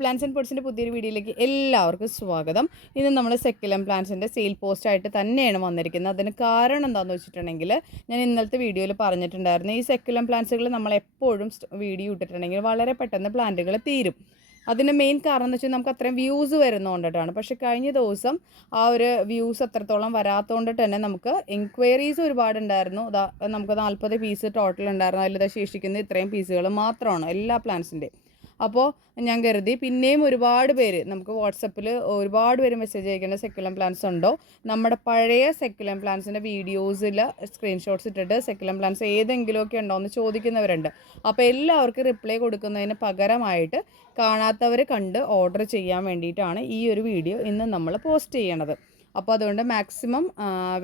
Plants and പോട്ട്സിൻ്റെ പുതിയൊരു വീഡിയോയിലേക്ക് എല്ലാവർക്കും സ്വാഗതം. ഇന്ന് നമ്മൾ സെക്കുലം പ്ലാന്റ്സിൻ്റെ സെയിൽ പോസ്റ്റായിട്ട് തന്നെയാണ് വന്നിരിക്കുന്നത്. അതിന് കാരണം എന്താണെന്ന് വെച്ചിട്ടുണ്ടെങ്കിൽ, ഞാൻ ഇന്നലത്തെ വീഡിയോയിൽ പറഞ്ഞിട്ടുണ്ടായിരുന്നു, ഈ സെക്കുലം പ്ലാന്റ്സുകൾ നമ്മൾ എപ്പോഴും വീഡിയോ ഇട്ടിട്ടുണ്ടെങ്കിൽ വളരെ പെട്ടെന്ന് പ്ലാന്റുകൾ തീരും. അതിൻ്റെ മെയിൻ കാരണം എന്ന് വെച്ചാൽ നമുക്ക് അത്രയും വ്യൂസ് വരുന്നതുകൊണ്ടിട്ടാണ്. പക്ഷേ കഴിഞ്ഞ ദിവസം ആ ഒരു വ്യൂസ് അത്രത്തോളം വരാത്തതുകൊണ്ടിട്ട് തന്നെ നമുക്ക് എൻക്വയറീസ് ഒരുപാടുണ്ടായിരുന്നു. നമുക്ക് 40 പീസ് ടോട്ടൽ ഉണ്ടായിരുന്നു. അതിൽ ശേഷിക്കുന്ന ഇത്രയും പീസുകൾ മാത്രമാണ് എല്ലാ പ്ലാന്റ്സിൻ്റെയും. അപ്പോൾ ഞാൻ കരുതി പിന്നെയും ഒരുപാട് പേര് നമുക്ക് വാട്സപ്പിൽ ഒരുപാട് പേര് മെസ്സേജ് അയക്കേണ്ട സെക്കുലം പ്ലാന്റ്സ് ഉണ്ടോ, നമ്മുടെ പഴയ സെക്കുലം പ്ലാന്റ്സിൻ്റെ വീഡിയോസിൽ സ്ക്രീൻഷോട്ട്സ് ഇട്ടിട്ട് സെക്കുലം പ്ലാന്റ്സ് ഏതെങ്കിലുമൊക്കെ ഉണ്ടോ എന്ന് ചോദിക്കുന്നവരുണ്ട്. അപ്പോൾ എല്ലാവർക്കും റിപ്ലൈ കൊടുക്കുന്നതിന് പകരമായിട്ട് കാണാത്തവർ കണ്ട് ഓർഡർ ചെയ്യാൻ വേണ്ടിയിട്ടാണ് ഈ ഒരു വീഡിയോ ഇന്ന് നമ്മൾ പോസ്റ്റ് ചെയ്യണത്. അപ്പോൾ അതുകൊണ്ട് മാക്സിമം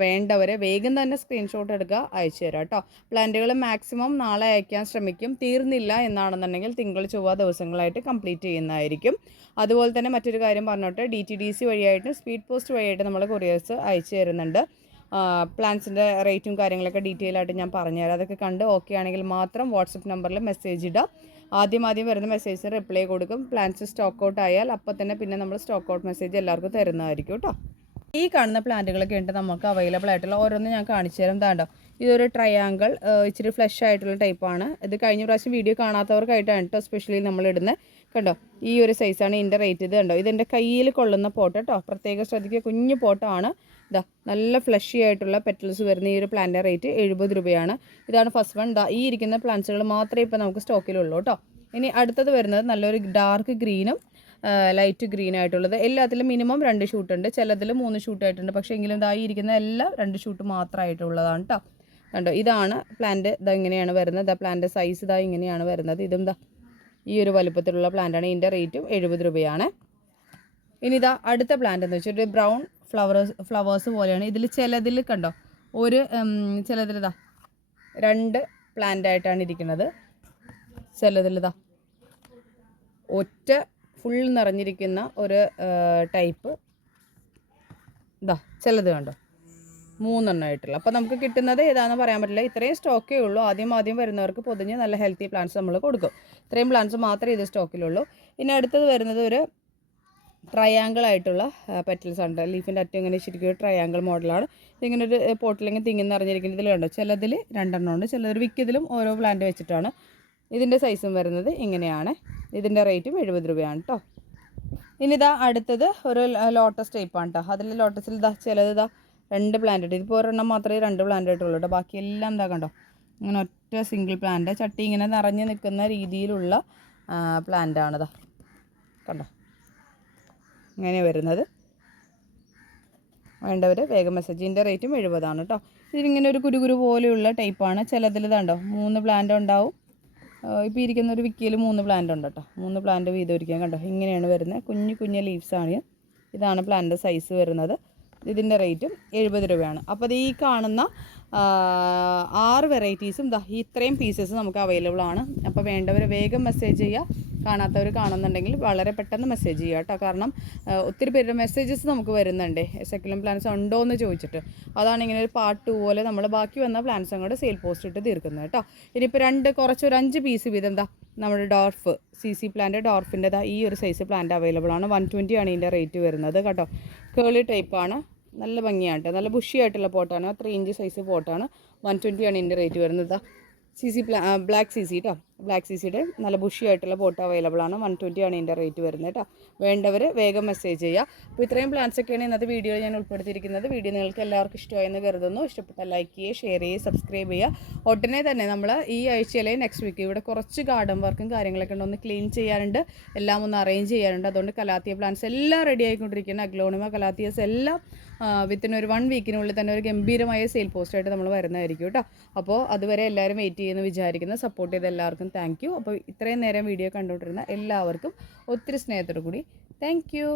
വേണ്ടവരെ വേഗം തന്നെ സ്ക്രീൻഷോട്ട് എടുക്കുക, അയച്ചു തരാം കേട്ടോ. പ്ലാന്റുകൾ മാക്സിമം നാളെ അയക്കാൻ ശ്രമിക്കും. തീർന്നില്ല എന്നാണെന്നുണ്ടെങ്കിൽ തിങ്കൾ ചൊവ്വ ദിവസങ്ങളായിട്ട് കംപ്ലീറ്റ് ചെയ്യുന്നതായിരിക്കും. അതുപോലെ തന്നെ മറ്റൊരു കാര്യം പറഞ്ഞോട്ടെ, DTDC വഴിയായിട്ട് സ്പീഡ് പോസ്റ്റ് വഴിയായിട്ട് നമ്മൾ കൊറിയേഴ്സ് അയച്ചു തരുന്നുണ്ട്. പ്ലാന്റ്സിൻ്റെ റേറ്റും കാര്യങ്ങളൊക്കെ ഡീറ്റെയിൽ ആയിട്ട് ഞാൻ പറഞ്ഞുതരാം. അതൊക്കെ കണ്ട് ഓക്കെ ആണെങ്കിൽ മാത്രം വാട്സപ്പ് നമ്പറിൽ മെസ്സേജ് ഇടുക. ആദ്യം വരുന്ന മെസ്സേജിന് റിപ്ലൈ കൊടുക്കും. പ്ലാന്റ്സ് സ്റ്റോക്ക് ഔട്ട് ആയാൽ അപ്പോൾ തന്നെ പിന്നെ നമ്മൾ സ്റ്റോക്ക് ഔട്ട് മെസ്സേജ് എല്ലാവർക്കും തരുന്നതായിരിക്കും കേട്ടോ. ഈ കാണുന്ന പ്ലാന്റുകളൊക്കെ ഉണ്ട് നമുക്ക് അവൈലബിൾ ആയിട്ടുള്ള. ഓരോന്നും ഞാൻ കാണിച്ചു തരാം. താണ്ടോ, ഇതൊരു ട്രയാങ്കിൾ, ഇച്ചിരി ഫ്ലഷ് ആയിട്ടുള്ള ടൈപ്പാണ്. ഇത് കഴിഞ്ഞ പ്രാവശ്യം വീഡിയോ കാണാത്തവർക്കായിട്ടാണ് കേട്ടോ സ്പെഷ്യലി നമ്മൾ ഇടുന്നത്. കണ്ടോ, ഈ ഒരു സൈസാണ് ഇതിൻ്റെ റേറ്റ്. ഇത് കണ്ടോ, ഇതെൻ്റെ കയ്യിൽ കൊള്ളുന്ന പോട്ട് കേട്ടോ. പ്രത്യേകം ശ്രദ്ധിക്കുക, കുഞ്ഞു പോട്ടാണ്. ഇതാ നല്ല ഫ്ലഷി ആയിട്ടുള്ള പെറ്റൽസ് വരുന്ന ഈ ഒരു പ്ലാന്റിൻ്റെ റേറ്റ് 70 രൂപയാണ്. ഇതാണ് ഫസ്റ്റ് വൺ. ഈ ഇരിക്കുന്ന പ്ലാന്റ്സുകൾ മാത്രമേ ഇപ്പോൾ നമുക്ക് സ്റ്റോക്കിലുള്ളൂ കേട്ടോ. ഇനി അടുത്തത് വരുന്നത് നല്ലൊരു ഡാർക്ക് ഗ്രീനും ലൈറ്റ് ഗ്രീൻ ആയിട്ടുള്ളത്. എല്ലാത്തിലും മിനിമം 2 ഷൂട്ടുണ്ട്, ചിലതിൽ 3 ഷൂട്ടായിട്ടുണ്ട്. പക്ഷേ എങ്കിലും ഇതായി ഇരിക്കുന്ന എല്ലാം 2 ഷൂട്ട് മാത്രമായിട്ടുള്ളതാണ് കേട്ടോ. കണ്ടോ, ഇതാണ് പ്ലാന്റ്. ഇതാ ഇങ്ങനെയാണ് വരുന്നത്. ഇതാ പ്ലാന്റ് സൈസ് ഇതാ ഇങ്ങനെയാണ് വരുന്നത്. ഇതും ഇതാ ഈ ഒരു വലുപ്പത്തിലുള്ള പ്ലാന്റാണ്. ഇതിൻ്റെ റേറ്റും 70 രൂപയാണ്. ഇനി ഇതാ അടുത്ത പ്ലാന്റ് എന്ന് വെച്ചാൽ ഒരു ബ്രൗൺ ഫ്ലവേഴ്സ് പോലെയാണ്. ഇതിൽ ചിലതിൽ കണ്ടോ, ചിലതിൽ ഇതാ 2 പ്ലാന്റ് ആയിട്ടാണ് ഇരിക്കുന്നത്. ചിലതിൽ ഇതാ ഒറ്റ ഫുൾ നിറഞ്ഞിരിക്കുന്ന ഒരു ടൈപ്പ്. ഇതാ ചിലത് കണ്ടോ 3 എണ്ണമായിട്ടുള്ള. അപ്പോൾ നമുക്ക് കിട്ടുന്നത് ഏതാണെന്ന് പറയാൻ പറ്റില്ല. ഇത്രയും സ്റ്റോക്കേ ഉള്ളൂ. ആദ്യം വരുന്നവർക്ക് പൊതിഞ്ഞ് നല്ല ഹെൽത്തി പ്ലാന്റ്സ് നമ്മൾ കൊടുക്കും. ഇത്രയും പ്ലാന്റ്സ് മാത്രമേ ഇത് സ്റ്റോക്കിലുള്ളൂ. ഇനി അടുത്തത് വരുന്നത് ഒരു ട്രയാങ്കിൾ ആയിട്ടുള്ള പെറ്റൽസ് ഉണ്ട്. ലീഫിൻ്റെ അറ്റം ഇങ്ങനെ ശരിക്കും ഒരു ട്രയാങ്കിൾ മോഡലാണ്. ഇതിങ്ങനെ ഒരു പോട്ടിലിങ്ങനെ തിങ്ങി നിറഞ്ഞിരിക്കുന്നത്. ഇതിൽ കണ്ടോ, ചിലതിൽ 2 എണ്ണം ഉണ്ട്, ചിലർ വിക്കതിലും ഓരോ പ്ലാന്റ് വെച്ചിട്ടാണ്. ഇതിൻ്റെ സൈസും വരുന്നത് ഇങ്ങനെയാണ്. ഇതിൻ്റെ റേറ്റും 70 രൂപയാണ് കേട്ടോ. ഇനി ഇതാ അടുത്തത് ഒരു ലോട്ടസ് ടൈപ്പാണ് കേട്ടോ. അതിൽ ലോട്ടസിൽ ഇതാ ചിലത് ഇതാ 2 പ്ലാന്റ് ഇട്ട്. ഇതിപ്പോൾ ഒരെണ്ണം മാത്രമേ 2 പ്ലാന്റ് ആയിട്ടുള്ളൂ കേട്ടോ. ബാക്കിയെല്ലാം എന്താ കണ്ടോ, ഇങ്ങനെ ഒറ്റ സിംഗിൾ പ്ലാന്റ്. ചട്ടി ഇങ്ങനെ നിറഞ്ഞ് നിൽക്കുന്ന രീതിയിലുള്ള പ്ലാന്റാണിതാ കണ്ടോ, ഇങ്ങനെ വരുന്നത്. വേണ്ടവർ വേഗം മെസ്സേജിൻ്റെ റേറ്റും 70 കേട്ടോ. ഇതിങ്ങനെ ഒരു കുരു പോലെയുള്ള ടൈപ്പാണ്. ചിലതിൽ ഇതാണ്ടോ 3 പ്ലാന്റ് ഉണ്ടാവും. ഇപ്പോൾ ഇരിക്കുന്ന ഒരു വിക്കിയിൽ 3 പ്ലാന്റ് ഉണ്ട് കേട്ടോ. 3 പ്ലാന്റ് വീതം ഇരിക്കാൻ കണ്ടോ, ഇങ്ങനെയാണ് വരുന്നത്. കുഞ്ഞു ലീവ്സാണ്. ഇതാണ് പ്ലാന്റ് സൈസ് വരുന്നത്. ഇതിൻ്റെ റേറ്റും 70 രൂപയാണ്. അപ്പോൾ ഈ കാണുന്ന 6 വെറൈറ്റീസും ഇത്രയും പീസസ് നമുക്ക് അവൈലബിൾ ആണ്. അപ്പോൾ വേണ്ടവർ വേഗം മെസ്സേജ് ചെയ്യുക. കാണാത്തവർ കാണുന്നുണ്ടെങ്കിൽ വളരെ പെട്ടെന്ന് മെസ്സേജ് ചെയ്യുക കേട്ടോ. കാരണം ഒത്തിരി പേരുടെ മെസ്സേജസ് നമുക്ക് വരുന്നുണ്ട് സെക്കുലം പ്ലാന്റ്സ് ഉണ്ടോ എന്ന് ചോദിച്ചിട്ട്. അതാണ് ഇങ്ങനെ ഒരു പാർട്ട് 2 പോലെ നമ്മൾ ബാക്കി വന്ന പ്ലാന്റ്സ് അങ്ങോട്ട് സെയിൽ പോസ്റ്റ് ഇട്ട് തീർക്കുന്നത് കേട്ടോ. ഇനിയിപ്പോൾ കുറച്ചൊരു 5 പീസ് വീതം നമ്മുടെ ഡോർഫ് CC പ്ലാന്റ് ഡോർഫിൻ്റെ ഈ ഒരു സൈസ് പ്ലാന്റ് അവൈലബിൾ ആണ്. 120 ആണ് ഇതിൻ്റെ റേറ്റ് വരുന്നത് കേട്ടോ. കേളി ടൈപ്പാണ്, നല്ല ഭംഗിയാണ് കേട്ടോ. നല്ല ബുഷിയായിട്ടുള്ള പോട്ടാണ്. 3 ഇഞ്ച് സൈസ് പോട്ടാണ്. 120 ആണ് ഇതിൻ്റെ റേറ്റ് വരുന്നത്. ബ്ലാക്ക് CC കേട്ടോ. ബ്ലാക്ക് CCയുടെ നല്ല ബുഷിയായിട്ടുള്ള പോട്ട് അവൈലബിൾ ആണ്. 120 ആണ് ഇതിൻ്റെ റേറ്റ് വരുന്നത് കേട്ടോ. വേണ്ടവർ വേഗം മെസ്സേജ് ചെയ്യുക. അപ്പോൾ ഇത്രയും പ്ലാന്റ്സ് ഒക്കെയാണ് ഇന്നത്തെ വീഡിയോയിൽ ഞാൻ ഉൾപ്പെടുത്തിയിരിക്കുന്നത്. വീഡിയോ നിങ്ങൾക്ക് എല്ലാവർക്കും ഇഷ്ടമായെന്ന് കരുതുന്നു. ഇഷ്ടപ്പെട്ടാൽ ലൈക്ക് ചെയ്യുക, ഷെയർ ചെയ്യുക, സബ്സ്ക്രൈബ് ചെയ്യുക. ഉടനെ തന്നെ നമ്മൾ ഈ ആഴ്ചയിലെ നെക്സ്റ്റ് വീക്ക് ഇവിടെ കുറച്ച് ഗാർഡൻ വർക്കും കാര്യങ്ങളൊക്കെ ഉണ്ട്. ഒന്ന് ക്ലീൻ ചെയ്യാനുണ്ട്, എല്ലാം ഒന്ന് അറേഞ്ച് ചെയ്യാനുണ്ട്. അതുകൊണ്ട് കലാത്തിയ പ്ലാന്റ്സ് എല്ലാം റെഡി ആയിക്കൊണ്ടിരിക്കുന്ന അഗ്ലോണിമ കലാത്തിയസ് എല്ലാം വിത്തിൻ ഒരു 1 വീക്കിനുള്ളിൽ തന്നെ ഒരു ഗംഭീരമായ സെയിൽ പോസ്റ്റായിട്ട് നമ്മൾ വരുന്നതായിരിക്കും കേട്ടോ. അപ്പോൾ അതുവരെ എല്ലാവരും വെയിറ്റ് ചെയ്യുമെന്ന് വിചാരിക്കുന്നു. സപ്പോർട്ട് ചെയ്ത എല്ലാവർക്കും താങ്ക് യു. അപ്പോൾ ഇത്രയും നേരം വീഡിയോ കണ്ടുകൊണ്ടിരുന്ന എല്ലാവർക്കും ഒത്തിരി സ്നേഹത്തോടു കൂടി താങ്ക് യു.